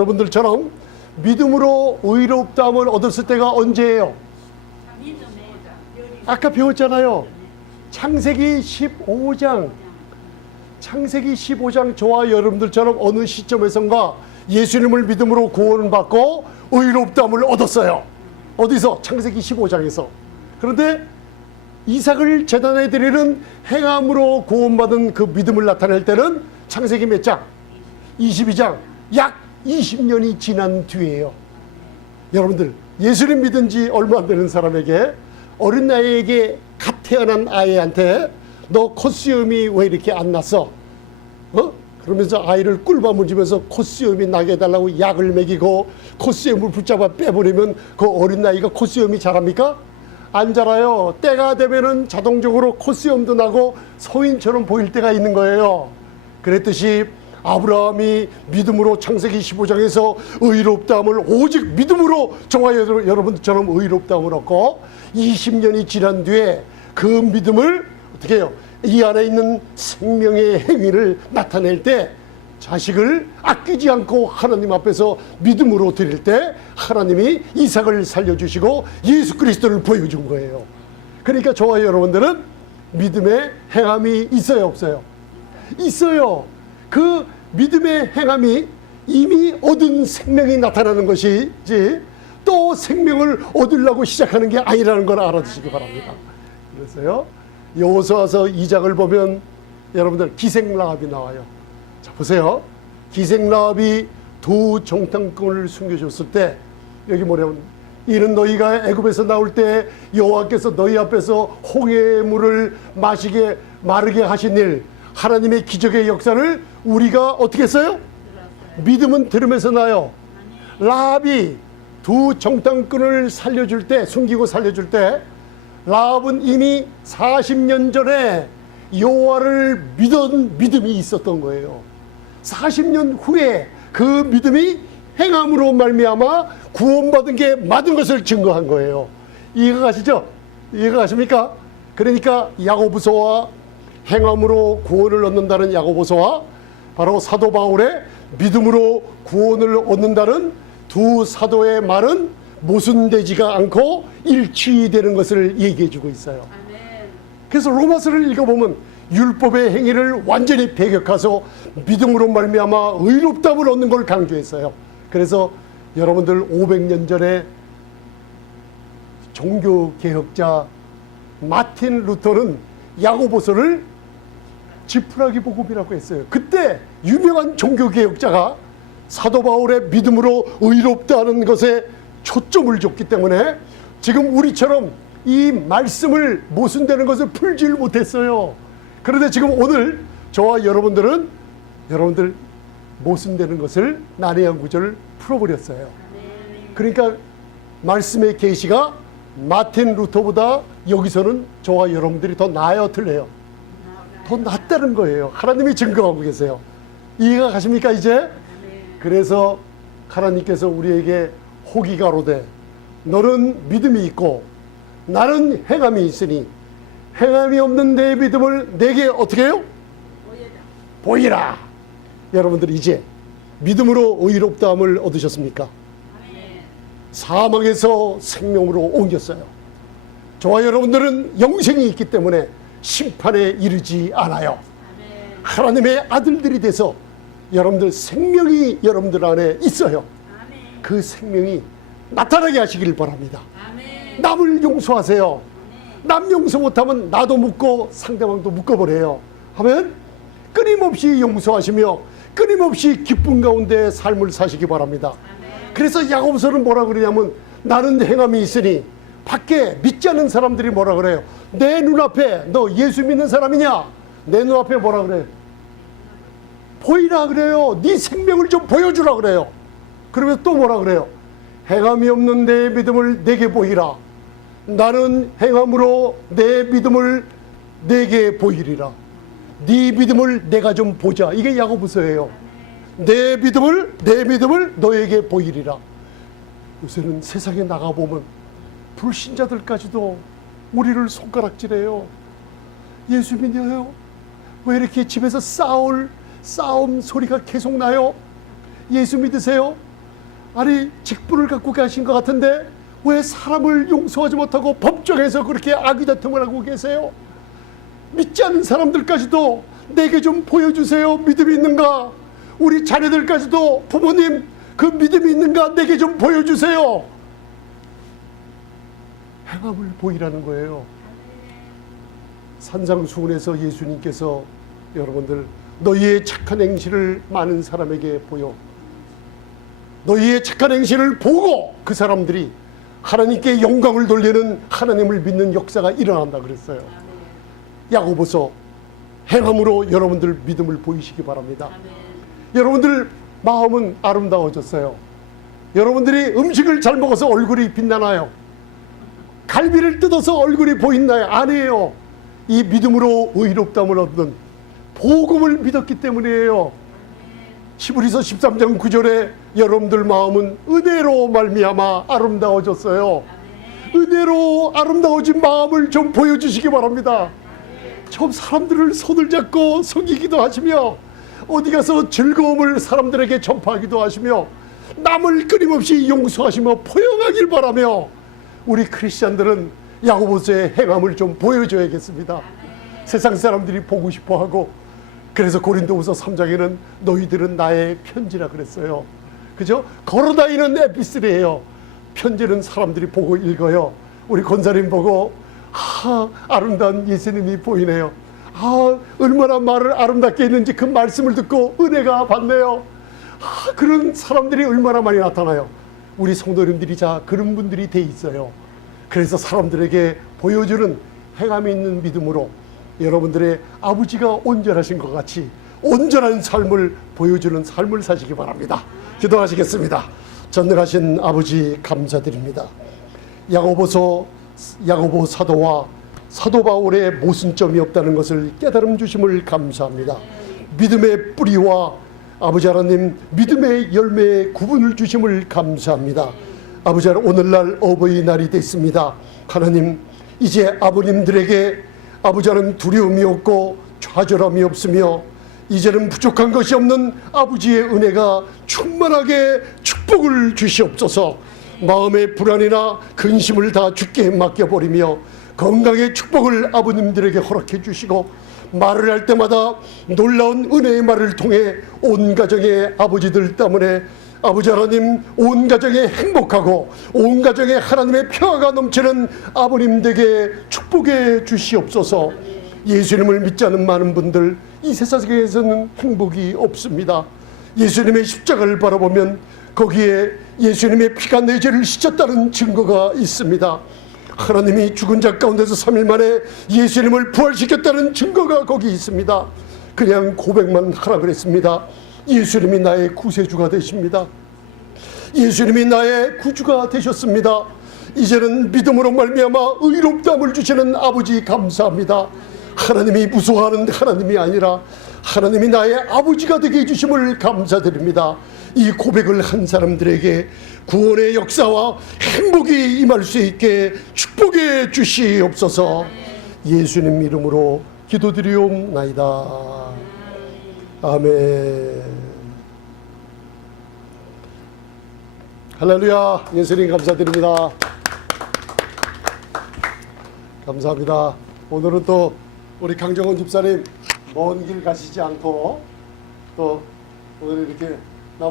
여러분들처럼 믿음으로 의롭다함을 얻었을 때가 언제예요? 아까 배웠잖아요. 창세기 15장. 창세기 15장 저와 여러분들처럼 어느 시점에선가 예수님을 믿음으로 구원을 받고 의롭다함을 얻었어요. 어디서? 창세기 15장에서. 그런데 이삭을 재단에 드리는 행함으로 구원받은 그 믿음을 나타낼 때는 창세기 몇 장? 22장. 약 20년이 지난 뒤에요. 여러분들, 예수님 믿은 지 얼마 안 되는 사람에게 어린 나이에게 갓 태어난 아이한테 너 콧수염이 왜 이렇게 안 났어? 어? 그러면서 아이를 꿀밤 문지면서 콧수염이 나게 해달라고 약을 먹이고 콧수염을 붙잡아 빼버리면 그 어린 나이가 콧수염이 자랍니까? 안 자라요. 때가 되면은 자동적으로 콧수염도 나고 소인처럼 보일 때가 있는 거예요. 그랬듯이 아브라함이 믿음으로 창세기 15장에서 의롭다함을 오직 믿음으로 저와 여러- 여러분들처럼 의롭다함을 얻고 20년이 지난 뒤에 그 믿음을 어떻게 해요? 이 안에 있는 생명의 행위를 나타낼 때 자식을 아끼지 않고 하나님 앞에서 믿음으로 드릴 때 하나님이 이삭을 살려주시고 예수 그리스도를 보여준 거예요. 그러니까 저와 여러분들은 믿음의 행함이 있어요, 없어요? 있어요. 그 믿음의 행함이 이미 얻은 생명이 나타나는 것이지 또 생명을 얻으려고 시작하는 게 아니라는 걸 알아두시기 바랍니다. 그래서요. 여호수아서 2장을 보면 여러분들 기생라합이 나와요. 자 보세요. 기생라합이 두 정탐꾼을 숨겨줬을 때 여기 뭐냐면 이는 너희가 애굽에서 나올 때 여호와께서 너희 앞에서 홍해의 물을 마시게 마르게 하신 일 하나님의 기적의 역사를 우리가 어떻게 했어요? 믿음은 들으면서 나요. 라합이 두 정탐꾼을 살려줄 때 숨기고 살려줄 때 라합은 이미 40년 전에 여호와를 믿은 믿음이 있었던 거예요. 40년 후에 그 믿음이 행함으로 말미암아 구원받은 게 맞은 것을 증거한 거예요. 이해가 가시죠? 이해가 가십니까? 그러니까 야고보서와 행함으로 구원을 얻는다는 야고보서와 바로 사도 바울의 믿음으로 구원을 얻는다는 두 사도의 말은 모순되지가 않고 일치되는 것을 얘기해 주고 있어요. 그래서 로마서를 읽어보면 율법의 행위를 완전히 배격해서 믿음으로 말미암아 의롭다함을 얻는 걸 강조했어요. 그래서 여러분들 500년 전에 종교 개혁자 마틴 루터는 야고보서를 지푸라기 복음이라고 했어요. 그때 유명한 종교 개혁자가 사도 바울의 믿음으로 의롭다는 것에 초점을 줬기 때문에 지금 우리처럼 이 말씀을 모순되는 것을 풀지를 못했어요. 그런데 지금 오늘 저와 여러분들은 여러분들 모순되는 것을 난해한 구절을 풀어버렸어요. 그러니까 말씀의 계시가 마틴 루터보다 여기서는 저와 여러분들이 더 나아요, 틀려요? 더 낫다는 거예요. 하나님이 증거하고 계세요. 이해가 가십니까, 이제? 그래서 하나님께서 우리에게 호기가로되 너는 믿음이 있고 나는 행함이 있으니 행함이 없는 내 믿음을 내게 어떻게 해요? 보이라. 여러분들 이제 믿음으로 의롭다함을 얻으셨습니까? 사망에서 생명으로 옮겼어요. 저와 여러분들은 영생이 있기 때문에 심판에 이르지 않아요. 하나님의 아들들이 돼서 여러분들 생명이 여러분들 안에 있어요. 그 생명이 나타나게 하시길 바랍니다. 남을 용서하세요. 남 용서 못하면 나도 묻고 상대방도 묶어버려요. 하면 끊임없이 용서하시며 끊임없이 기쁨 가운데 삶을 사시기 바랍니다. 그래서 야고보서는 뭐라 그러냐면 나는 행함이 있으니 밖에 믿지 않는 사람들이 뭐라 그래요? 내 눈앞에 너 예수 믿는 사람이냐? 내 눈앞에 뭐라 그래? 보이라 그래요. 네 생명을 좀 보여주라 그래요. 그러면 또 뭐라 그래요? 행함이 없는 내 믿음을 내게 보이라. 나는 행함으로 내 믿음을 내게 보이리라. 네 믿음을 내가 좀 보자. 이게 야고보서예요. 내 믿음을 내 믿음을 너에게 보이리라. 요새는 세상에 나가 보면 불신자들까지도 우리를 손가락질해요. 예수 믿어요? 왜 이렇게 집에서 싸울 싸움 소리가 계속 나요? 예수 믿으세요? 아니 직분을 갖고 가신 것 같은데 왜 사람을 용서하지 못하고 법정에서 그렇게 아귀다툼을 하고 계세요? 믿지 않는 사람들까지도 내게 좀 보여주세요. 믿음이 있는가? 우리 자녀들까지도 부모님 그 믿음이 있는가? 내게 좀 보여주세요. 행함을 보이라는 거예요. 산상수훈에서 예수님께서 여러분들 너희의 착한 행실을 많은 사람에게 보여 너희의 착한 행실을 보고 그 사람들이 하나님께 영광을 돌리는 하나님을 믿는 역사가 일어난다 그랬어요. 야고보서 행함으로 여러분들 믿음을 보이시기 바랍니다. 여러분들 마음은 아름다워졌어요. 여러분들이 음식을 잘 먹어서 얼굴이 빛나나요? 갈비를 뜯어서 얼굴이 보인나요? 아니에요. 이 믿음으로 의롭담을 얻는 복음을 믿었기 때문이에요. 히브리서 13장 9절에 여러분들 마음은 은혜로 말미암아 아름다워졌어요. 은혜로 아름다워진 마음을 좀 보여주시기 바랍니다. 좀 사람들을 손을 잡고 속이기도 하시며 어디 가서 즐거움을 사람들에게 전파하기도 하시며 남을 끊임없이 용서하시며 포용하길 바라며 우리 크리스천들은 야고보서의 행함을 좀 보여줘야겠습니다. 세상 사람들이 보고 싶어하고 그래서 고린도후서 3장에는 너희들은 나의 편지라 그랬어요. 그죠? 걸어다니는 에피스리예요. 편지는 사람들이 보고 읽어요. 우리 권사님 보고 아, 아름다운 예수님이 보이네요. 아, 얼마나 말을 아름답게 했는지 그 말씀을 듣고 은혜가 받네요. 아, 그런 사람들이 얼마나 많이 나타나요. 우리 성도님들이 자 그런 분들이 돼 있어요. 그래서 사람들에게 보여주는 행함이 있는 믿음으로 여러분들의 아버지가 온전하신 것 같이 온전한 삶을 보여주는 삶을 사시기 바랍니다. 기도하시겠습니다. 전능하신 아버지 감사드립니다. 야고보서 야고보 사도와 사도 바울의 모순점이 없다는 것을 깨달음 주심을 감사합니다. 믿음의 뿌리와 아버지 하나님 믿음의 열매의 구분을 주심을 감사합니다. 아버지 하나님 오늘날 어버이날이 됐습니다. 하나님 이제 아버님들에게 아버지 하나님 두려움이 없고 좌절함이 없으며 이제는 부족한 것이 없는 아버지의 은혜가 충만하게 축복을 주시옵소서 마음의 불안이나 근심을 다 주께 맡겨버리며 건강의 축복을 아버님들에게 허락해 주시고 말을 할 때마다 놀라운 은혜의 말을 통해 온 가정의 아버지들 때문에 아버지 하나님 온 가정에 행복하고 온 가정에 하나님의 평화가 넘치는 아버님들에게 축복해 주시옵소서. 예수님을 믿지 않는 많은 분들 이 세상에서는 행복이 없습니다. 예수님의 십자가를 바라보면 거기에 예수님의 피가 내 죄를 씻었다는 증거가 있습니다 하나님이 죽은 자 가운데서 3일 만에 예수님을 부활시켰다는 증거가 거기 있습니다. 그냥 고백만 하라 그랬습니다. 예수님이 나의 구세주가 되십니다. 예수님이 나의 구주가 되셨습니다. 이제는 믿음으로 말미암아 의롭다함을 주시는 아버지 감사합니다. 하나님이 무서워하는 하나님이 아니라 하나님이 나의 아버지가 되게 해주심을 감사드립니다. 이 고백을 한 사람들에게 구원의 역사와 행복이 임할 수 있게 축복해 주시옵소서 예수님 이름으로 기도드리옵나이다. 아멘. 할렐루야. 예수님 감사드립니다. 감사합니다. 오늘은 또 우리 강정원 집사님 먼 길 가시지 않고 또 오늘 이렇게